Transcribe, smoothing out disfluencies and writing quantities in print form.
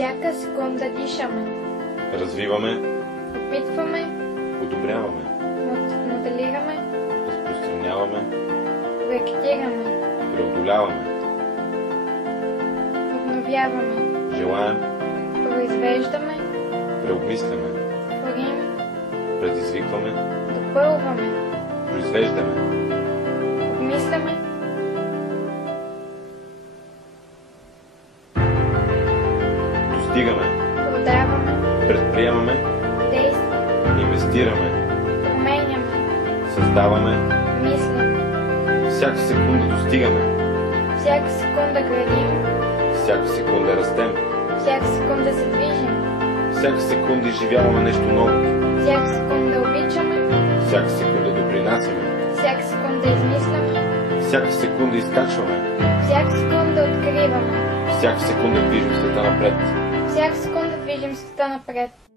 Всяка секунда дишаме. Развиваме, Опитваме, подобряваме, моделираме, разпространяваме, проектираме, преодоляваме, обновяваме, желаем, произвеждаме, преобмисляме, творим, предизвикваме, допълваме, произвеждаме, обмисляме, достигаме, продаваме, предприемаме, действаме, инвестираме, променяме, създаваме, мислим. всяка секунда достигаме, Всяка секунда градим, всяка секунда растем, всяка секунда се движим, всяка секунда изживяваме нещо ново, всяка секунда обичаме, всяка секунда допринасяме, всяка секунда измисляме, всяка секунда изкачваме, всяка секунда откриваме, всяка секунда движим света напред. всяка секунда движим света напред.